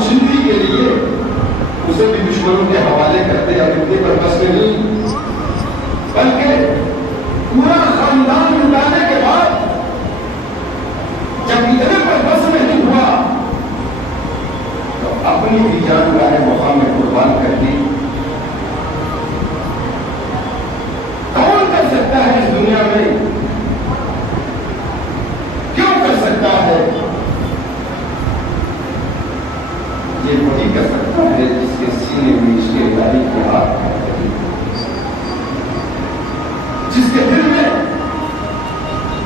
پوشیدگی کے لیے اسے بھی دشمنوں کے حوالے کرتے اب اتنے پر بس میں نہیں، بلکہ پورا خاندان مٹانے کے بعد جب اتنے پر بس میں نہیں ہوا تو اپنی بھی جان گاہ مقام میں قربان کر دی۔ کون کر سکتا ہے اس دنیا میں؟ کیوں کر سکتا ہے؟ یہ وہی کر سکتا ہے جس کے سینے میں عشق الہی کی آگ ہے، جس کے دل میں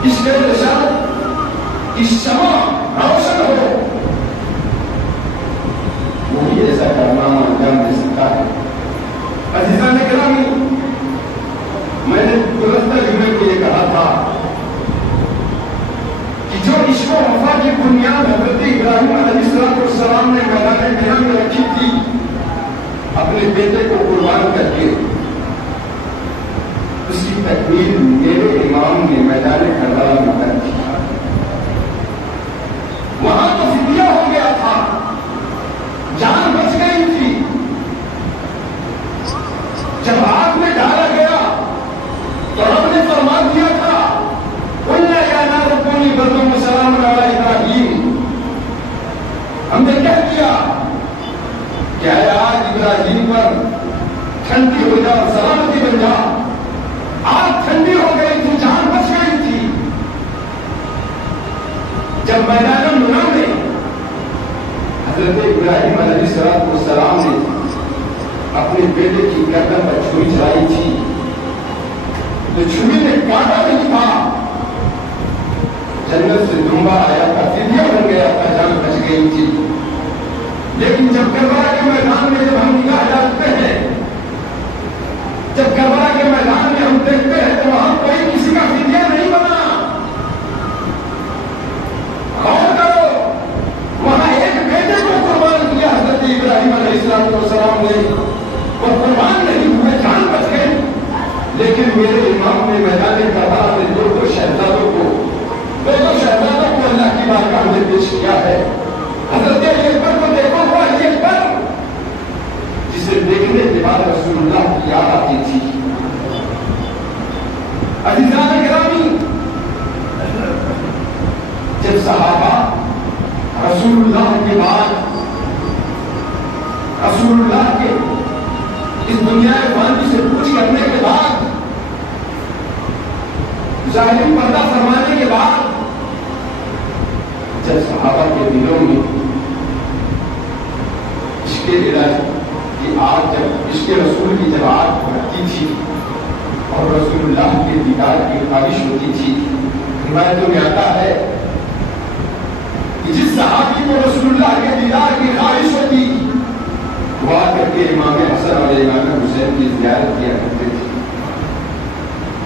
عشق رشاد کی شمع روشن ہو، وہی ایسا کارنامہ انجام دے سکتا ہے۔ عزیزان گرامی، میں نے گزشتہ جمعے کو یہ کہا تھا کہ جو عشق و وفا کی بنیاد حضرت ابراہیم علیہ السلام نے میدان مینا میں رکھی تھی، اپنے بیٹے کو قربان کر کے، اس کی تکمیل میرے امام نے میدان کربلا میں کر دی۔ وہاں تو فدیہ ہو گیا تھا، جان بچ گئی تھی، جب آگ میں ڈالا گیا تو رب نے فرما دیا تھا قُلْنَا يَا نَارُ كُونِي بَرْدًا وَسَلَامًا عَلَىٰ إِبْرَاهِيمَ۔ ہم نے کہہ دیا کہ اے آگ ابراہیم پر ٹھنڈی ہو جا، سلامتی بن جا۔ آگ ٹھنڈی ہو گئی تھی، جان بچ گئی تھی۔ جب میدان منا میں حضرت ابراہیم علیہ السلام نے اپنے بیٹے کی گردن پر چھری چلائی تھی، تو چھری نے کاٹا نہیں تھا، جنت سے دمبا آیا تھا، فدیہ بن گیا تھا، جان بچ گئی تھی۔ لیکن جب کربلا کے میدان میں جب ہم نگاہ ڈالتے ہیں، جب کربلا کے میدان میں ہم دیکھتے ہیں تو وہاں کوئی کسی کا فدیہ نہیں بنا۔ غور کرو، وہاں ایک بیٹے کو قربان کیا حضرت ابراہیم علیہ السلام نے، وہ قربان نہیں ہوئے، جان بچ گئی۔ لیکن میرے امام نے میدان کربلا میں دو شہزادوں کو اللہ کی بارگاہ میں پیش کیا ہے۔ حضرت اکبر کو دیکھو، وہ اکبر جسے دیکھنے کے بعد رسول اللہ کی یاد آتی تھی۔ عزیزان گرامی، جب صحابہ رسول اللہ کے بعد، رسول اللہ کے اس دنیا فانی سے پوچھ کرنے کے بعد، ظاہری پردہ فرمانے کے بعد، جب صحابہ کے دلوں میں عشق الہی کی آگ، جب عشق رسول کی جب آگ بھڑکتی تھی اور رسول اللہ کے دیدار کی خواہش ہوتی تھی، روایتوں میں آتا ہے کہ جس صحابی کو رسول اللہ کے دیدار کی خواہش ہوتی، وہ آ کر کے امام حسن اور امام حسین کی زیارت کیا کرتے تھے،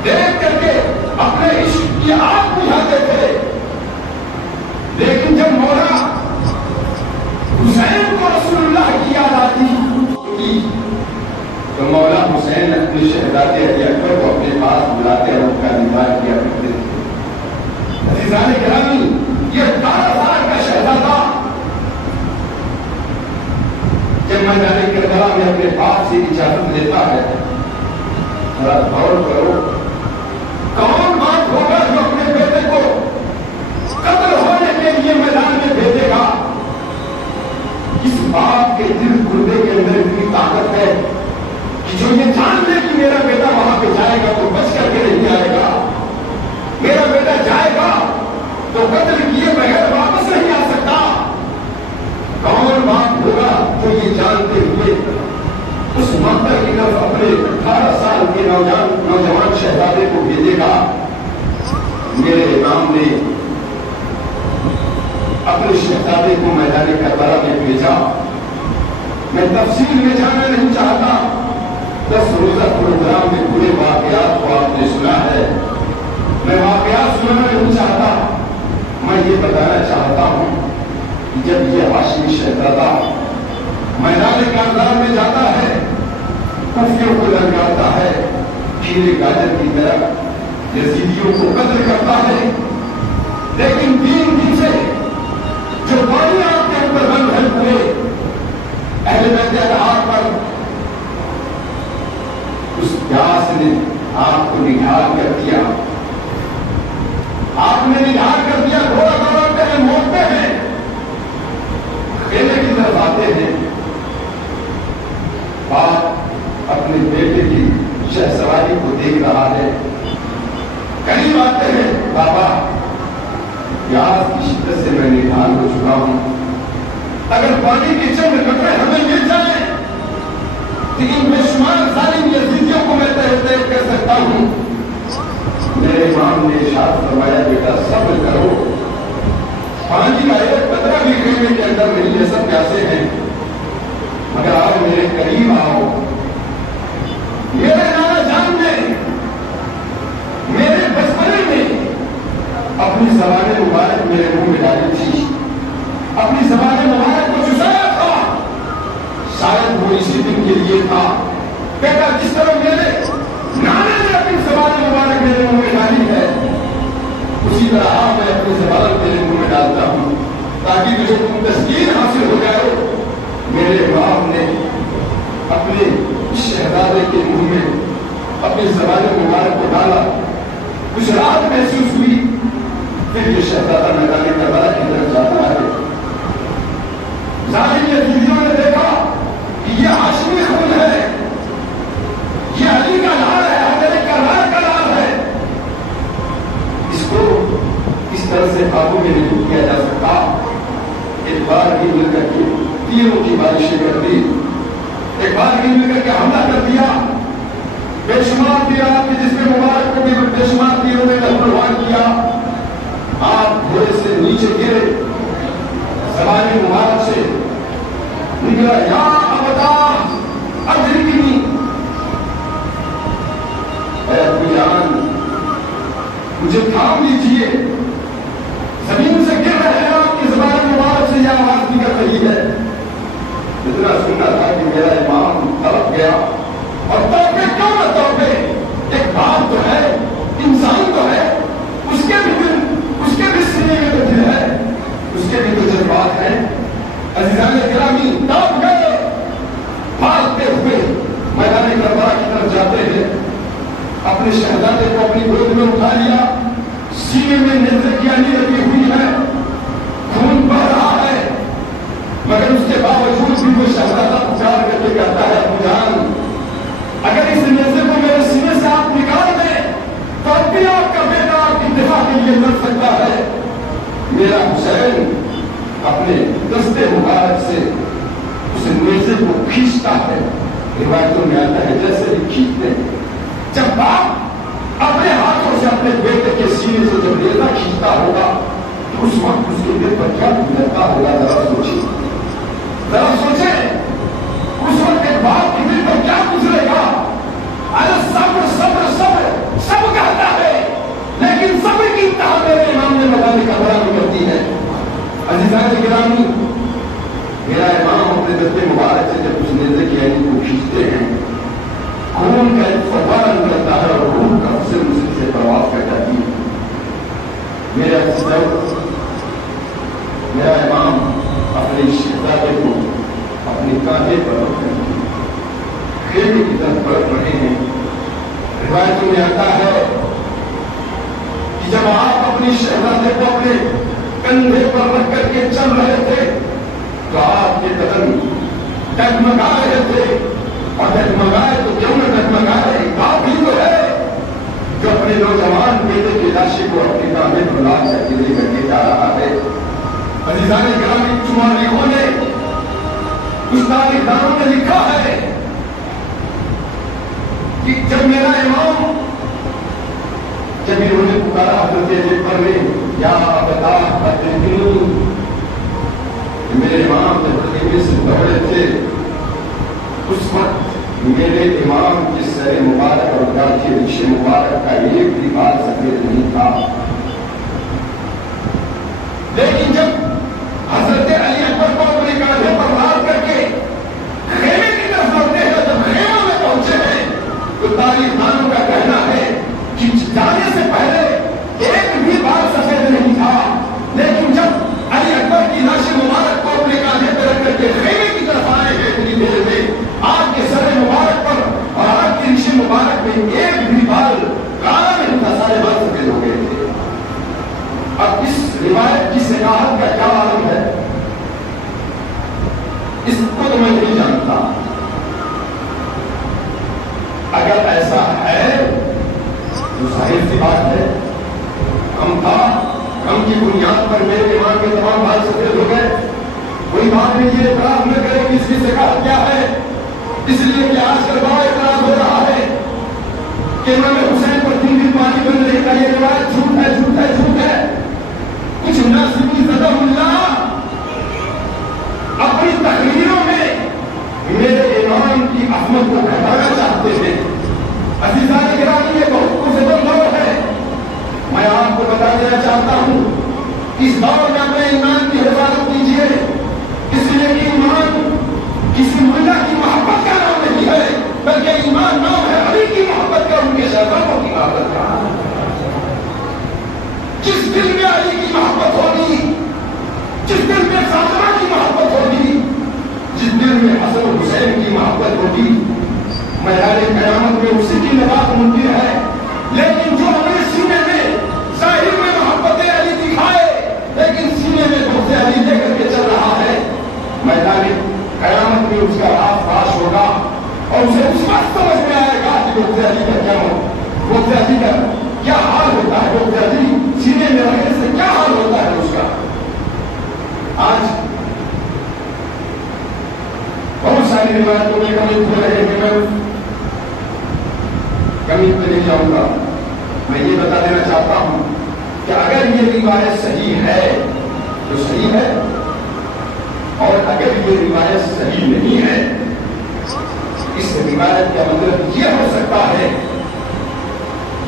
دیکھ کر کے اپنے عشق کی آگ بجھاتے تھے۔ لیکن جب مولا حسین کو رسول اللہ کی یاد آتی تو مولا حسین اپنے شہزادے علی اکبر کو اپنے پاس بلاتے اور ان کا دیدار کیا کرتے تھے۔ عزیزان گرامی، یہ 18 سال کا شہزادہ جب میدان کربلا میں اپنے باپ سے اجازت لیتا ہے، ذرا غور کرو، کون باپ ہوگا جو اپنے بیٹے کو قتل ہونے کے لیے میدان میں بھیجے گا؟ اس باپ کے دل گردے کے اندر اتنی طاقت ہے کہ جو یہ جان لے کہ میرا بیٹا وہاں پہ جائے گا تو بچ کر کے نہیں آئے گا، میرا بیٹا جائے گا تو قتل کیے بغیر واپس نہیں آ سکتا۔ کون باپ ہوگا جو یہ جانتے ہوئے اس مقتل کی طرف اپنے 18 سال کے نوجوان شہزادے کو بھیجے گا؟ میرے امام نے اپنے شہزادے کو میدان کربلا میں بھیجا۔ میں تفصیل میں جانا نہیں چاہتا، 10 روزہ پروگرام میں پورے واقعات کو آپ نے سنا ہے، میں واقعات سنانا نہیں چاہتا، میں یہ بتانا چاہتا ہوں کہ جب یہ ہاشمی شہزادہ میدان کربلا میں جاتا ہے، کوفیوں کو للکارتا ہے، کھیرے گاجر کی طرح یزیدیوں کو قتل کرتا ہے، لیکن 3 دن سے جو پانی آپ کے اوپر بند ہوئے نے ارشاد فرمایا بیٹا صبر کرو، پانی کا ایک قطرہ بھی خیمے کے اندر نہیں ہے، سب پیاسے ہیں، مگر آؤ میرے قریب آؤ۔ میرے نانا جان نے میرے بچپنے میں اپنی زبان مبارک میرے منہ میں ڈالی تھی، اپنی زبان مبارک کو چسایا تھا، شاید وہ اسی دن کے لیے تھا۔ بیٹا جس طرح میرے نانا نے اپنی زبان مبارک میرے منہ میں ڈالی ہے، اسی طرح میں اپنی زبان تیرے منہ میں ڈالتا ہوں تاکہ تجھے تم تسکین حاصل ہو جائے۔ میرے امام نے اپنے شہزادے کے منہ میں اپنی زبان مبارک کو ڈالا، کچھ رات محسوس ہوئی، پھر یہ شہزادہ میدان کربلا کی طرف جاتا ہے۔ ظالم یزیدیوں نے دیکھا کہ یہ ہاشمی خون ہے، یہ علی کا لال ہے، حضرت کرار کا لال ہے، اس کو اس طرح سے قابو میں نہیں کیا جا سکتا۔ ایک بار بھی مل کر کے تیروں کی بارشیں کر دی، ایک بار بھی مل کر کے حملہ کر دیا، بے شمار تیر آپ کے جسم مبارک کو بھی بے شمار تیروں نے لہولہان کیا۔ آپ گھوڑے سے نیچے گرے، زبان مبارک سے نکلا یا ابدا ادرکنی، اے ابو جان مجھے تھام لیجیے، زمین سے گر رہے ہیں، آپ کی زبان مبارک سے یہ آواز نکل رہی ہے۔ اتنا سننا تھا کہ میرا امام تڑپ گیا، اور توبے کیوں نہ توبے، ایک بات تو ہے، انسان تو ہے، اس کے بھی سینے میں تو دل ہے، اس کے بھی تو جذبات ہیں۔ عزیزان گرامی تڑپ گئے، بھاگتے ہوئے میدان کربلا کی طرف جاتے ہیں، اپنے شہزادے کو اپنی گود میں اٹھا لیا، سینے میں نیزے کی علی لگی ہوئی ہے، خون بہ رہا ہے، مگر اس کے باوجود بھی وہ شہزادہ پکار کر کے کہتا ہے ابو جان اگر اس نیزے کو میرے سینے سے آپ نکال دیں تو اب بھی آپ کا بیٹا آپ کی دفاع کے لیے لڑ سکتا ہے۔ میرا حسین اپنے دستے مبارک سے اس نیزے کو کھینچتا ہے، روایتوں میں آتا ہے جیسے بھی کھینچتے ہیں، جب باپ اپنے ہاتھوں سے اپنے بیٹے کے سینے سے جب نیزہ کھینچتا ہوگا تو اس وقت اس کے دل پر کیا گزرتا ہوگا، ذرا سوچیں اس وقت ایک باپ کے دل پر کیا گزرے گا۔ ارے صبر صبر صبر سب کہتا ہے، لیکن صبر کی انتہا میرے امام نے میدان کربلا میں کرتی ہے۔ عزیزان گرامی میرا امام اپنے دستے مبارک سے جب اس نیزے کی علی کو کھینچتے ہیں، خون کا ایک فوارہ نکلتا ہے اور روح کا حسن سے پرواز کر جاتی ہے۔ میرا میرا امام اپنے شہزادے کو اپنے کاندھے پر رکھ کر خیمے کی طرف بڑھ رہے ہیں۔ روایتوں میں آتا ہے کہ جب آپ اپنی شہزادے کو اپنے کندھے پر رکھ کر کے چل رہے تھے تو آپ کے قدم ڈگمگا رہے تھے، اور ڈگمگائے تو کیوں نہ ڈگمگائے، باپ ہی تو ہے جو اپنے نوجوان بیٹے کی لاشی کو اپنے کاندھے پر لا کر کے لے کر کے جا رہا ہے۔ عزیزان گرامی تمہاریوں نے کچھ تاریخدانوں نے لکھا ہے کہ جب میرا امام جب انہوں نے پکارا حضرت جعفر نے یا ابدا ادرکنی، میرے امام جب خیمے سے دوڑے تھے اس وقت میرے امام کی سر مبارک اور گاچھی ریش مبارک کا ایک بھی بال سفید نہیں تھا، لیکن جب حضرت علی اکبر کو اپنے کاندھے پر لاد کر کے خیمے کی طرف بڑھتے ہیں، جب خیموں میں پہنچے ہیں تو تاریخدانوں کا کہنا ہے کہ جانے سے پہلے ایک بھی بال سفید نہیں تھا، لیکن جب علی اکبر کی لاش مبارک کو اپنے کاندھے پر رکھ کر کے خیمے کی طرف آئے ہیں اتنی دیر میں آپ کے سر مبارک پر اور آپ کی ریش مبارک میں ایک بھی بال کالا نہیں تھا، سارے بال سفید ہو گئے تھے۔ ہوگی میدان قیامت میں اسی کی نجات ممکن ہے. لیکن جو ہمیں سینے میں ظاہر میں محبت علی دکھائے لیکن سینے میں بغض علی لے کر کے چل رہا ہے, میدان قیامت میں اس کا راز فاش ہوگا اور اسے اس وقت سمجھ میں آئے گا کہ بغض علی کا کیا ہو, بغض علی کا کیا حال ہوتا ہے, بغض علی سینے میں رکھنے سے کیا حال ہوتا ہے اس کا. آج بہت ساری روایتوں میں کمی ہو رہے ہیں, میں کمی پہ نہیں جاؤں گا. میں یہ بتا دینا چاہتا ہوں کہ اگر یہ روایت صحیح ہے تو صحیح ہے, اور اگر یہ روایت صحیح نہیں ہے اس روایت کا مطلب یہ ہو سکتا ہے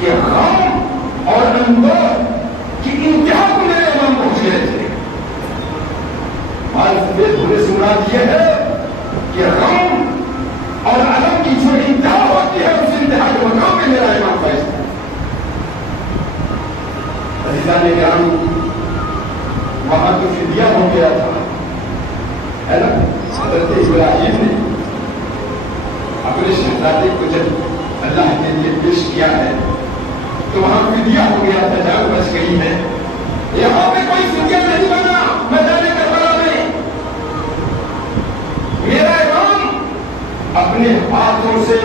کہ غم اور اندوہ کی انتہا کو میرے امام پہنچ گئے تھے. ہونے سے مراد یہ ہے کہ غم اور علم کی جو انتہا ہوتی ہے اس انتہا کے مقام میں میرا امام فائز تھا. عزیزان گرامی, وہاں تو فدیہ ہو گیا تھا ہے نا. حضرت ابراہیم نے اپنے شہزادے کو جب اللہ کے لیے پیش کیا ہے تو وہاں فدیہ ہو گیا تھا, جان بچ گئی ہے. یہاں پہ کوئی فدیہ نہیں بنا میدان کربلا میں. میرا امام اپنے ہاتھوں سے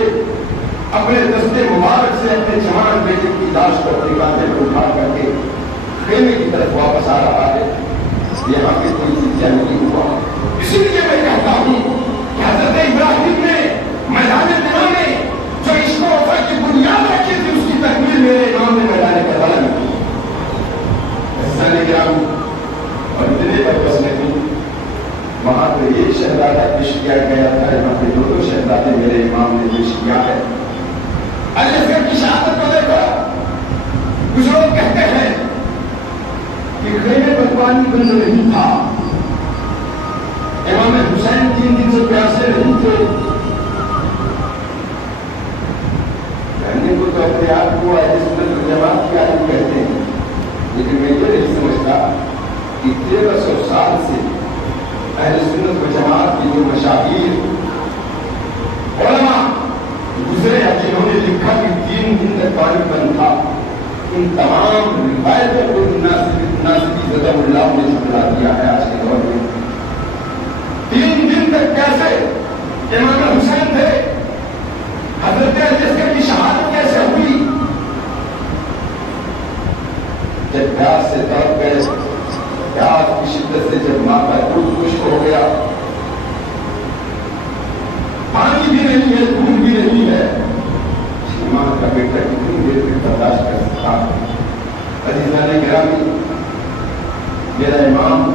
اپنے دستے مبارک سے اپنے جوان بیٹے کی لاش کو اپنے کاندھے پر اٹھا کر کے خیمے کی طرف واپس آ رہا ہے. یہاں پہ کوئی فدیہ نہیں ہوا. اسی لیے میں کہتا ہوں کہ حضرت ابراہیم نے میدان بنا میں جو عشق و وفا کی بنیاد رکھی تھی اس کی تکمیل میرے امام نے میدان کربلا میں کی. اور اتنے پر بس نہیں, وہاں پہ ایک شہزادہ پیش کیا گیا تھا, یہاں پہ دو شہزادے میرے امام نے پیش کیا ہے. علی اصغر کی شہادت کو دیکھو. کچھ لوگ کہتے ہیں کہ خیمے پر پانی بند نہیں تھا, امام حسین 3 دن سے پیاسے نہیں تھے. کہنے کو تو اپنے آپ کو اہل سنت والجماعت کی عالم کہتے ہیں, لیکن میں یہ نہیں سمجھتا کہ 1300 سال سے اہل سنت والجماعت کی جو مشاہیر علماء گزرے ہیں جنہوں نے لکھا کہ 3 دن تک پانی بند تھا, ان تمام روایتوں کو ناصری زدہ اللہ نے سمجھا دیا ہے. آج کے دور میں 3 دن تک کیسے امام حسین تھے, حضرت علی اصغر کی شہادت کیسے ہوئی, جب پیاس سے تڑپ گئے, پیاس کی شدت سے جب ماتھا خود خشک ہو گیا, پانی بھی نہیں ہے, دودھ بھی نہیں ہے, امام کا بیٹا کتنی دیر تک برداشت کر سکتا. عزیزان گرامی, میرا امام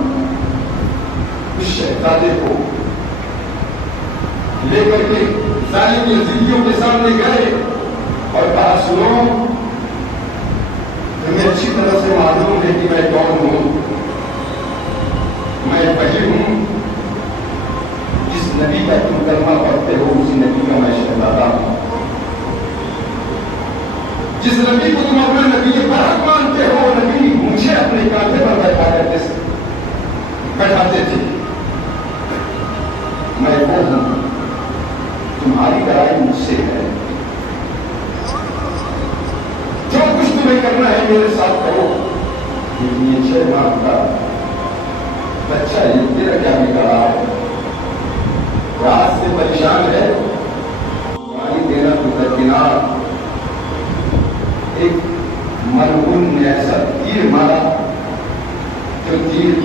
اس شہزادے کو لے کر کے ظالم یزیدیوں کے سامنے گئے اور کہا سنو, تمہیں اچھی طرح سے معلوم ہے کہ میں کون ہوں. میں وہی ہوں جس نبی کا تم کلمہ پڑھتے ہو, اسی نبی کا میں شہزادہ ہوں. جس نبی کو تم اپنا نبی برحق مانتے ہو, نبی مجھے اپنے کاندھے پر بیٹھاتے تھے. میں وہ ہوں, تمہاری لڑائی مجھ سے ہے. جو کچھ تمہیں کرنا ہے میرے ساتھ کرو. یہ 6 ماہ کا بچہ یہ تیرا کیا بگڑا ہے, رات سے پریشان ہے, پانی دینا تو درکنار. ایک مرہون نے ایسا تیر مارا جو تیر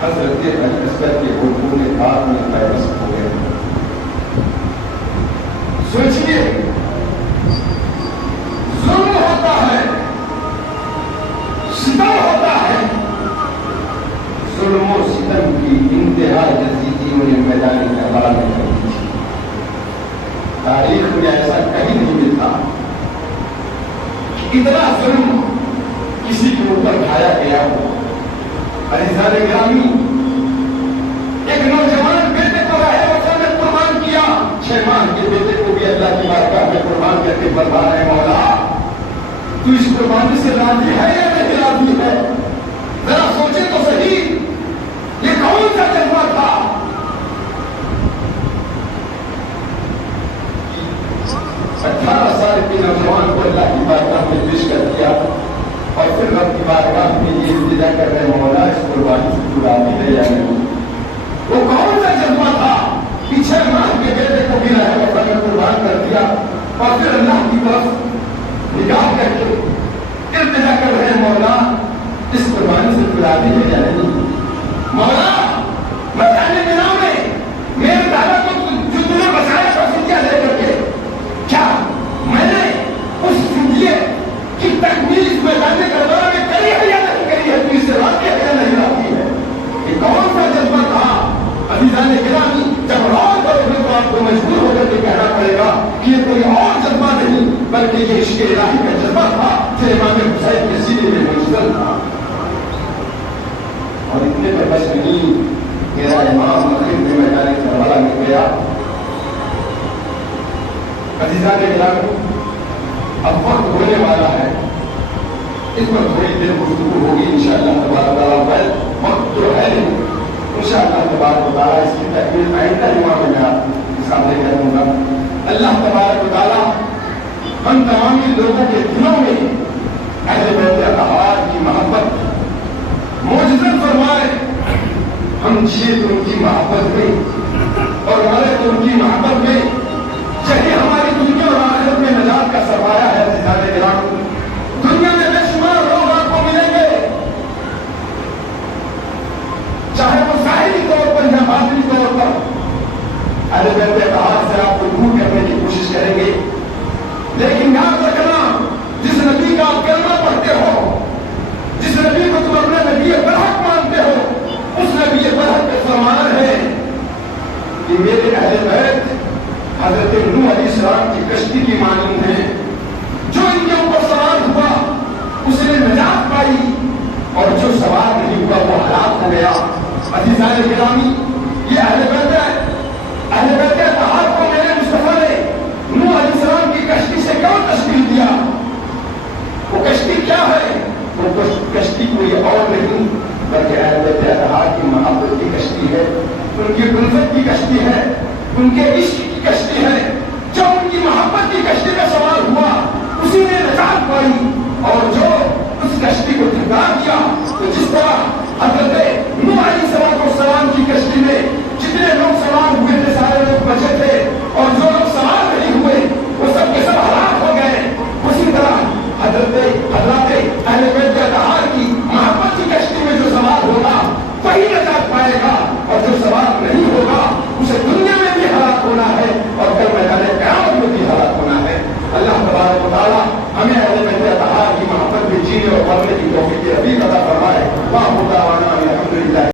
حضرت علی اصغر کے حلقوں میں ہاتھ میں پیوست ہو گئے. سوچئے, ظلم ہوتا ہے, ستم ہوتا ہے, ظلم و ستم کی انتہا یزیدیوں نے میدان کربلا میں کر دی تھی. تاریخ میں ایسا کہیں نہیں ملتا کہ اتنا ظلم کسی کے اوپر ڈھایا گیا ہو. عزیزان گرامی, ایک نوجوان بیٹے کو راہ وطن میں قربان کیا, 6 ماہ کے بیٹے کو بھی اللہ کی بارگاہ میں قربان کر کے فرما رہے مولا تو اس قربانی سے راضی ہے یا نہیں راضی ہے؟ ذرا سوچے تو صحیح, یہ کون سا جذبہ تھا؟ اور پھر اللہ کی طرف نگاہ کر کے التجا کر رہے ہیں مولا اس قربانی سے تو راضی ہے یا نہیں؟ مولا بچانے کے نام میں میرے دادا کو جو تمہیں بچایا تھا فدیہ لے کر کے، کیا میں نے اس فدیے کی تکمیل اس میدان کربلا میں کری ہے یا نہیں کری ہے؟ تو اس سے راضی ہے یا نہیں راضی ہے؟ یہ کون سا جذبہ تھا عزیزان گرامی؟ جب غور کرو گے تو آپ کو مجبور ہو کر کے کہنا پڑے گا کہ یہ کوئی اور جذبہ نہیں بلکہ یہ عشق الہی کا جذبہ تھا جو امام حسین کے سینے میں منزل تھا۔ اور اتنے پر بس نہیں، میرا امام مغرب میں میدان کربلا میں گیا۔ عزیزان گرامی اب وقت ہونے والا ہے، اس پر تھوڑی دیر گفتگو ہوگی انشاءاللہ تبارک تعالیٰ۔ وقت تو ہے نہیں، انشاءاللہ تبارک تعالیٰ اس کی تکمیل آئندہ جمعہ میں میں آپ کے سامنے کروں گا۔ اللہ تبارک تعالیٰ ہم تمام لوگوں کے دلوں میں اہل بیت اطہار کی محبت معجزت فرمائے، ہم جیے تو ان کی محبت میں اور مرے تو ان کی محبت میں، چاہے ہماری دنیا اور آخرت میں نجات کا سرمایہ ہے۔ عزیزان گرامی دنیا میں بے شمار لوگ آپ کو ملیں گے، چاہے وہ ظاہری طور پر یا باطنی طور پر اہل بیت اطہار سے آپ کو دور کرنے کی کوشش کریں گے، لیکن یاد رکھنا جس نبی کا آپ کلمہ پڑھتے ہو، جس نبی کو تم اپنا نبی برحق مانتے ہو، اس نبی برحق کا فرمان ہے کہ میرے اہل بیت حضرت نوح علیہ السلام کی کشتی کی مانند ہیں، جو ان کے اوپر سوار ہوا اس نے نجات پائی اور جو سوار نہیں ہوا وہ ہلاک ہو گیا۔ عزیزان گرامی یہ اہل بیت اطہار کو میرے مصطفیٰ نے نوح علیہ السلام کی کشتی سے کیوں تشبیہ دیا؟ وہ کشتی کیا ہے؟ وہ کشتی کوئی اور نہیں بلکہ اہل بیت اطہار کی محبت کی کشتی ہے، ان کی الفت کی کشتی ہے، ان کے عشق کی کشتی ہے۔ جو ان کی محبت کی کشتی میں سوار ہوا اسی نے نجات پائی، اور